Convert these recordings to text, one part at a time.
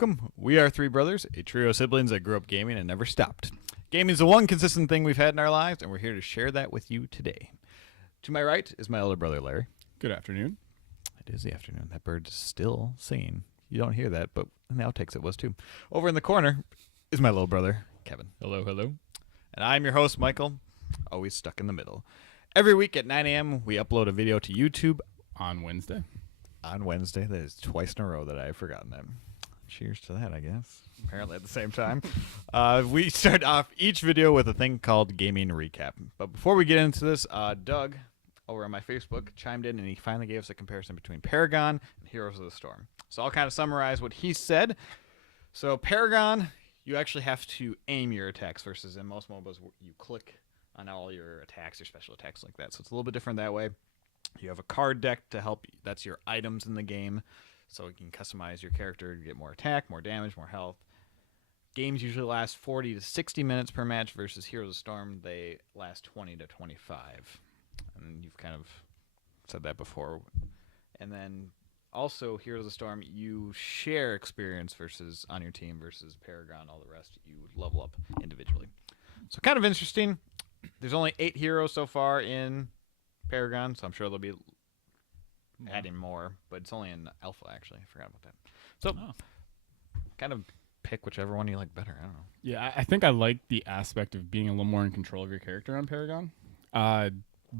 welcome. We are three brothers, a trio of siblings that grew up gaming and never stopped. Gaming is the one consistent thing we've had in our lives, and we're here to share that with you today. To my right is my elder brother, Larry. Good afternoon. It is the afternoon. That bird's still singing. You don't hear that, but in the outtakes it was too. Over in the corner is my little brother, Kevin. Hello, hello. And I'm your host, Michael, always stuck in the middle. Every week at 9 a.m., we upload a video to YouTube. On Wednesday. On Wednesday. That is twice in a row that I have forgotten that. Cheers to that, I guess. Apparently at the same time. We start off each video with a thing called Gaming Recap. But before we get into this, Doug, over on my Facebook, chimed in and he finally gave us a comparison between Paragon and Heroes of the Storm. So I'll kind of summarize what he said. So Paragon, you actually have to aim your attacks versus in most MOBAs you click on all your attacks, your special attacks like that. So it's a little bit different that way. You have a card deck to help. That's your items in the game. So you can customize your character to get more attack, more damage, more health. Games usually last 40 to 60 minutes per match versus Heroes of Storm. They last 20 to 25. And you've kind of said that before. And then also Heroes of Storm, you share experience versus on your team versus Paragon. All the rest you level up individually. So kind of interesting. There's only 8 heroes so far in Paragon, so I'm sure they'll be adding more, but it's only in alpha, actually. I forgot about that. So, kind of pick whichever one you like better. I don't know. Yeah, I think I like the aspect of being a little more in control of your character on Paragon.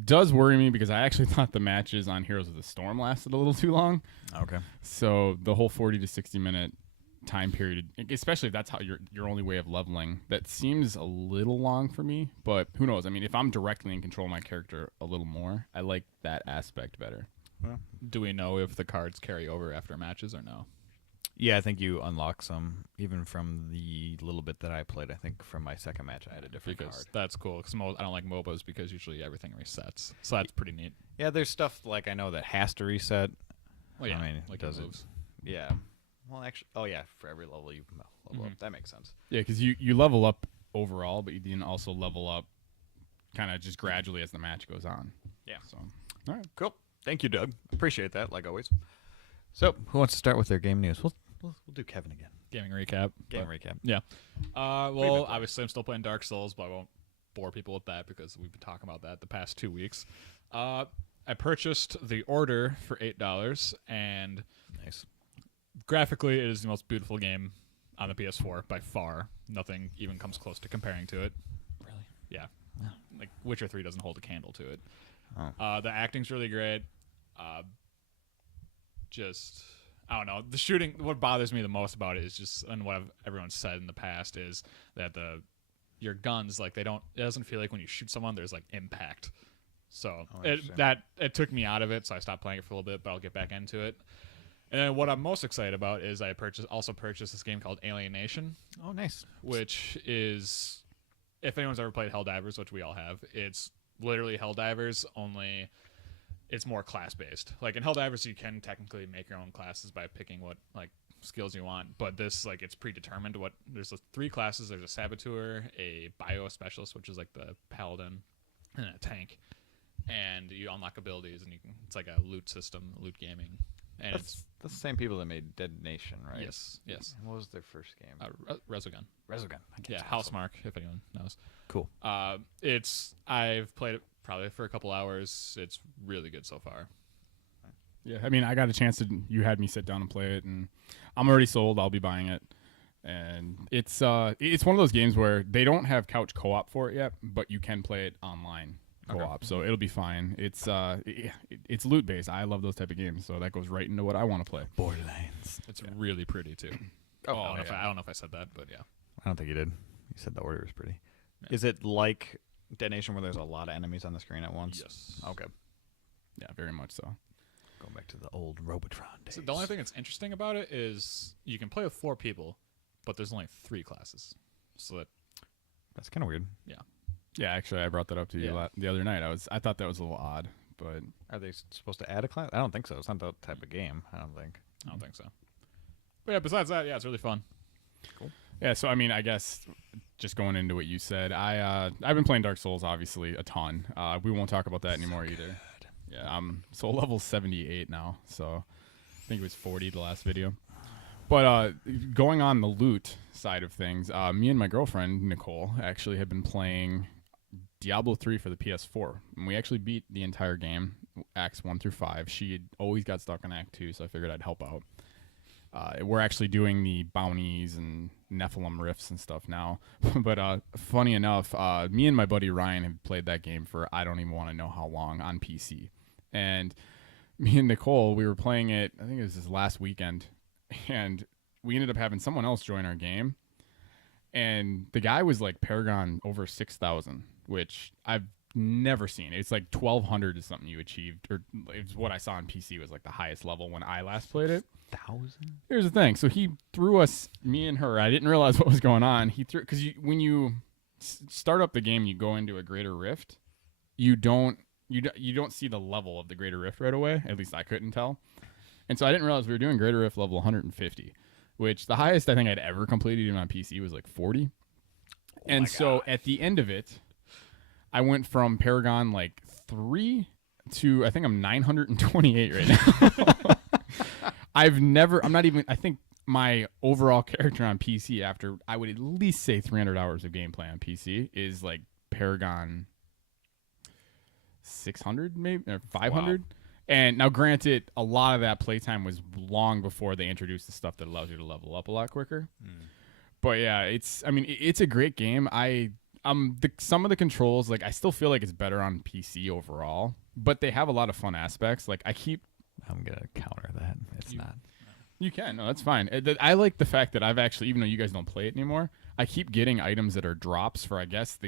Does worry me because I actually thought the matches on Heroes of the Storm lasted a little too long. Okay. So the whole 40 to 60 minute time period, especially if that's how your only way of leveling, that seems a little long for me, but who knows? I mean, if I'm directly in control of my character a little more, I like that aspect better. Well, do we know if the cards carry over after matches or no? Yeah, I think you unlock some, even from the little bit that I played. I think from my second match, I had a different card. That's cool, because I don't like MOBAs because usually everything resets. So that's pretty neat. Yeah, there's stuff like I know that has to reset. Well, yeah, I mean, like does it? moves. Yeah. Well, actually, oh yeah, for every level you level up. That makes sense. Yeah, because you level up overall, but you didn't also level up kind of just gradually as the match goes on. Yeah. So, all right. Cool. Thank you, Doug. Appreciate that, like always. So, who wants to start with their game news? We'll do Kevin again. Gaming recap. Game recap. Yeah. Well, obviously I'm still playing Dark Souls, but I won't bore people with that because we've been talking about that the past 2 weeks. I purchased The Order for $8, and Nice. graphically it is the most beautiful game on the PS4 by far. Nothing even comes close to comparing to it. Really? Yeah. Yeah. Like Witcher 3 doesn't hold a candle to it. Oh. The acting's really great. I don't know. The shooting, what bothers me the most about it is just, and what everyone's said in the past, is that your guns, like, it doesn't feel like when you shoot someone, there's, like, impact. So it took me out of it, so I stopped playing it for a little bit, but I'll get back into it. And then what I'm most excited about is I also purchased this game called Alienation. Oh, nice. Which is, if anyone's ever played Helldivers, which we all have, it's literally Helldivers, only it's more class-based. Like in Helldivers, you can technically make your own classes by picking what like skills you want, but this, like, it's predetermined. There's 3 classes. There's a Saboteur, a Bio Specialist, which is like the Paladin, and a Tank. And you unlock abilities, and it's like a loot system, loot gaming. And That's the same people that made Dead Nation, right? Yes. And what was their first game? Resogun. Resogun. Yeah, Housemark, if anyone knows. Cool. I've played it probably for a couple hours. It's really good so far. Yeah, I mean, I got a chance you had me sit down and play it, and I'm already sold. I'll be buying it. And it's one of those games where they don't have couch co-op for it yet, but you can play it online co-op, okay. So it'll be fine. It's loot based. I love those type of games, so that goes right into what I want to play. Borderlands. It's really pretty too. I don't know if I said that, but yeah. I don't think you did. You said the order was pretty. Yeah. Is it like Dead Nation where there's a lot of enemies on the screen at once? Yes. Okay. Yeah, very much so. Going back to the old Robotron days. So the only thing that's interesting about it is you can play with 4 people, but there's only 3 classes. So that's kind of weird. Yeah. Yeah, actually, I brought that up to you the other night. I thought that was a little odd, but are they supposed to add a class? I don't think so. It's not that type of game. I don't think so. But yeah, besides that, yeah, it's really fun. Cool. Yeah, so I mean, I guess just going into what you said, I've been playing Dark Souls obviously a ton. We won't talk about that anymore either. Yeah, I'm soul level 78 now, so I think it was 40 the last video. But going on the loot side of things, me and my girlfriend Nicole actually have been playing Diablo 3 for the PS4, and we actually beat the entire game, Acts 1 through 5. She had always got stuck in Act 2, so I figured I'd help out. We're actually doing the bounties and Nephilim rifts and stuff now. But funny enough, me and my buddy Ryan have played that game for I don't even want to know how long on PC. And me and Nicole, we were playing it, I think it was this last weekend, and we ended up having someone else join our game. And the guy was like Paragon over 6,000, which I've never seen. It's like 1,200 is something you achieved, or it's what I saw on PC was like the highest level when I last played it. 1,000? Here's the thing. So he threw us, me and her. I didn't realize what was going on. He threw, because when you start up the game, you go into a greater rift. You don't see the level of the greater rift right away. At least I couldn't tell. And so I didn't realize we were doing greater rift level 150, which the highest I think I'd ever completed even on PC was like 40. And so at the end of it, I went from Paragon like 3 to I think I'm 928 right now. I think my overall character on PC after I would at least say 300 hours of gameplay on PC is like Paragon 600 maybe or 500. Wow. And now granted, a lot of that playtime was long before they introduced the stuff that allows you to level up a lot quicker. But yeah, it's a great game. Some of the controls, like I still feel like it's better on PC overall, but they have a lot of fun aspects. Like I'm gonna counter that. It's not. You can. No, that's fine. I like the fact that I've actually, even though you guys don't play it anymore, I keep getting items that are drops for, I guess,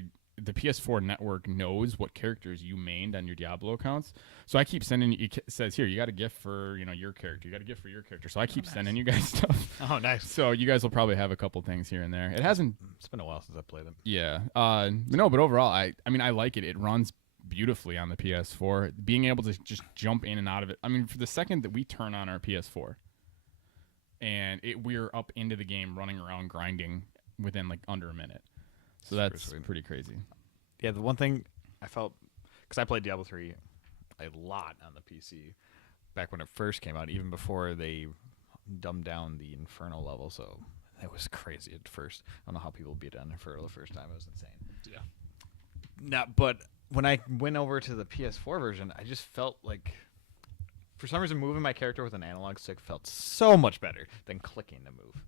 the PS4 network knows what characters you mained on your Diablo accounts. So I keep sending, it says here, you got a gift for, your character. You got a gift for your character. So I keep sending you guys stuff. Oh, nice. So you guys will probably have a couple things here and there. It's been a while since I played it. Yeah. No, but overall, I like it. It runs beautifully on the PS4. Being able to just jump in and out of it. I mean, for the second that we turn on our PS4 and we're up into the game running around grinding within like under a minute. So that's pretty crazy. Yeah, the one thing I felt, because I played Diablo 3 a lot on the PC back when it first came out, even before they dumbed down the Inferno level, so it was crazy at first. I don't know how people beat it on Inferno the first time. It was insane. Yeah. But when I went over to the PS4 version, I just felt like, for some reason, moving my character with an analog stick felt so much better than clicking to move.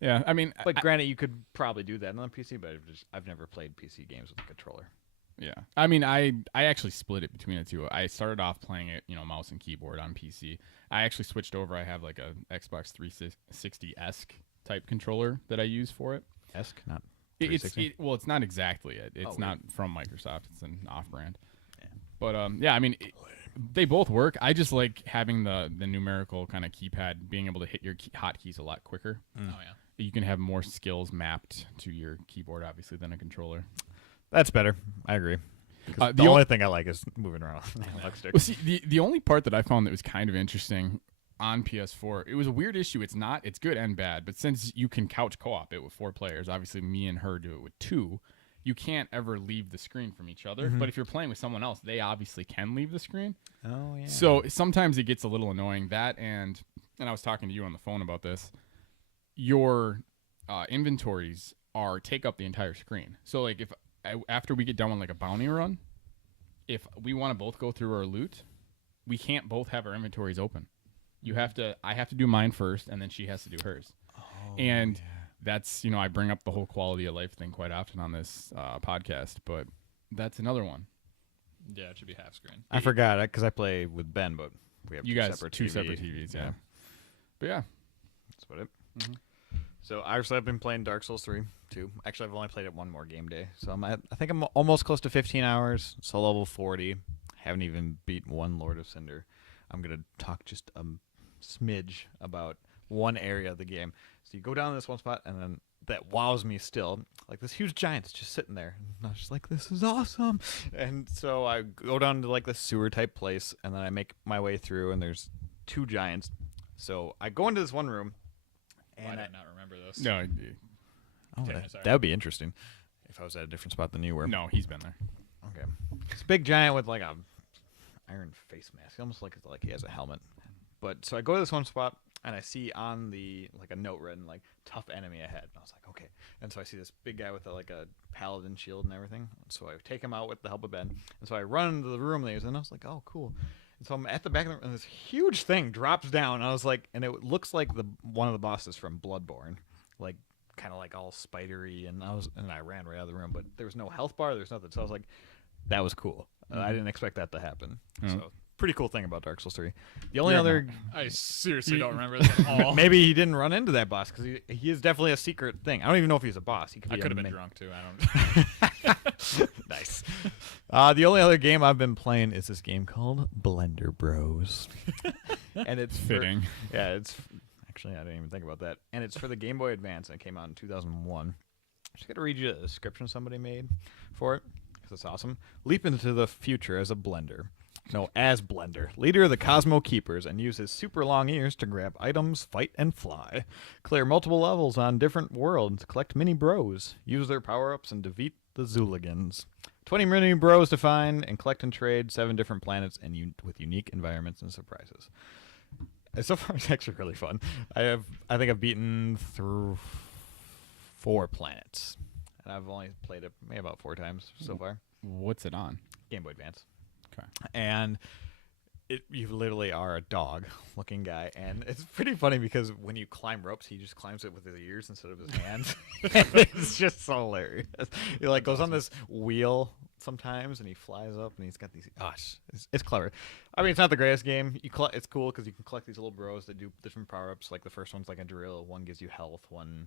Yeah, I mean, but granted, you could probably do that on PC, but I've never played PC games with a controller. Yeah, I mean, I actually split it between the two. I started off playing it, mouse and keyboard on PC. I actually switched over. I have like a Xbox 360-esque type controller that I use for it. Esque, not 360? It's not exactly it. It's not from Microsoft. It's an off-brand. Yeah. But yeah, I mean, they both work. I just like having the numerical kind of keypad, being able to hit your hotkeys a lot quicker. Oh yeah. You can have more skills mapped to your keyboard, obviously, than a controller. That's better. I agree. The only thing I like is moving around on the analog stick. Well, see, the only part that I found that was kind of interesting on PS4, it was a weird issue. It's good and bad, but since you can couch co-op it with 4 players, obviously me and her do it with 2, you can't ever leave the screen from each other. Mm-hmm. But if you're playing with someone else, they obviously can leave the screen. Oh, yeah. So sometimes it gets a little annoying. That and I was talking to you on the phone about this. Your inventories take up the entire screen. So like after we get done with like a bounty run, if we want to both go through our loot, we can't both have our inventories open. I have to do mine first, and then she has to do hers. Oh, and that's, I bring up the whole quality of life thing quite often on this podcast, but that's another one. Yeah, it should be half screen. I forgot because I play with Ben, but we have two separate TVs. Yeah. But yeah, that's about it. Mm-hmm. So obviously I've been playing Dark Souls 3 too. Actually, I've only played it one more game day, so I think I'm almost close to 15 hours. So level 40. Haven't even beat one Lord of Cinder. I'm gonna talk just a smidge about one area of the game. So you go down to this one spot, and then that wows me still. Like this huge giant's just sitting there. And I was just like, this is awesome. And so I go down to like this sewer type place, and then I make my way through, and there's 2 giants. So I go into this one room. And I did not remember this. No. That would be interesting if I was at a different spot than you were. No, he's been there. Okay. It's a big giant with like a iron face mask. It almost like he has a helmet. But so I go to this one spot, and I see on the like a note written like tough enemy ahead. And I was like, okay. And so I see this big guy with like a paladin shield and everything. And so I take him out with the help of Ben. And so I run into the room that he was in. And I was like, oh, cool. And so I'm at the back of the room, and this huge thing drops down. And I was like, and it looks like one of the bosses from Bloodborne, like kind of like all spidery. And I ran right out of the room, but there was no health bar. There's nothing. So I was like, that was cool. I didn't expect that to happen. So pretty cool thing about Dark Souls 3. The only other... I seriously don't remember this at all. Maybe he didn't run into that boss because he is definitely a secret thing. I don't even know if he's a boss. He I could have been drunk too. I don't. Nice. The only other game I've been playing is this game called Blender Bros. And it's Fitting. It's... Actually, I didn't even think about that. And it's for the Game Boy Advance, and it came out in 2001. I'm just going to read you a description somebody made for it because it's awesome. Leap into the future as Blender, leader of the Cosmo Keepers, and use his super long ears to grab items, fight, and fly. Clear multiple levels on different worlds, collect mini bros, use their power-ups, and defeat the Zooligans. 20 mini bros to find and collect and trade 7 different planets and with unique environments and surprises. So far, it's actually really fun. I think I've beaten through 4 planets, and I've only played it maybe about 4 times so far. What's it on? Game Boy Advance. Okay. And you literally are a dog-looking guy, and it's pretty funny because when you climb ropes, he just climbs it with his ears instead of his hands. It's just so hilarious. He like goes on this wheel sometimes, and he flies up, and he's got these. Gosh, it's clever. I mean, it's not the greatest game. It's cool because you can collect these little bros that do different power-ups. Like the first one's like a drill. One gives you health. One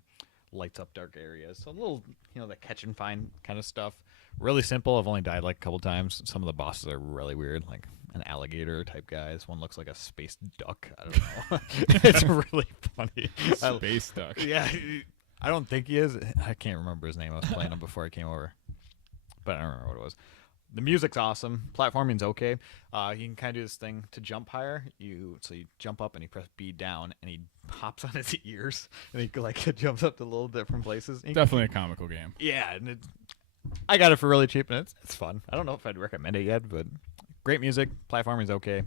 lights up dark areas. So a little, that catch and find kind of stuff. Really simple. I've only died like a couple times. Some of the bosses are really weird, like an alligator type guy. This one looks like a space duck. I don't know. It's really funny. Space duck. Yeah, I don't think he is. I can't remember his name. I was playing him before I came over, but I don't remember what it was. The music's awesome. Platforming's okay. You can kind of do this thing to jump higher. You jump up and you press B down, and he hops on his ears, and he like jumps up to little different places. Definitely a comical game. Yeah, and I got it for really cheap, and it's fun. I don't know if I'd recommend it yet, but great music. Platforming's okay.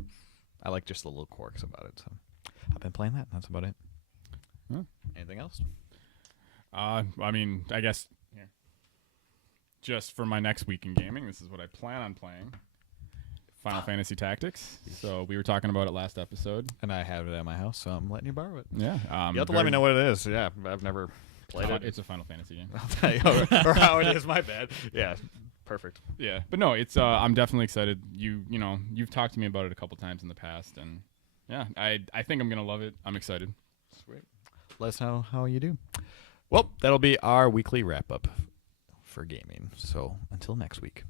I like just the little quirks about it. So I've been playing that. That's about it. Anything else? I mean, I guess just for my next week in gaming, this is what I plan on playing. Final Fantasy Tactics. So we were talking about it last episode. And I have it at my house, so I'm letting you borrow it. Yeah. You have to let me know what it is. Yeah, I've never played it. It's a Final Fantasy game. I'll tell you, or how it is. My bad. Yeah, perfect. Yeah, but no, it's. I'm definitely excited. You've talked to me about it a couple times in the past, and yeah, I think I'm gonna love it. I'm excited. Sweet. Let us know how you do. Well, that'll be our weekly wrap up for gaming. So until next week.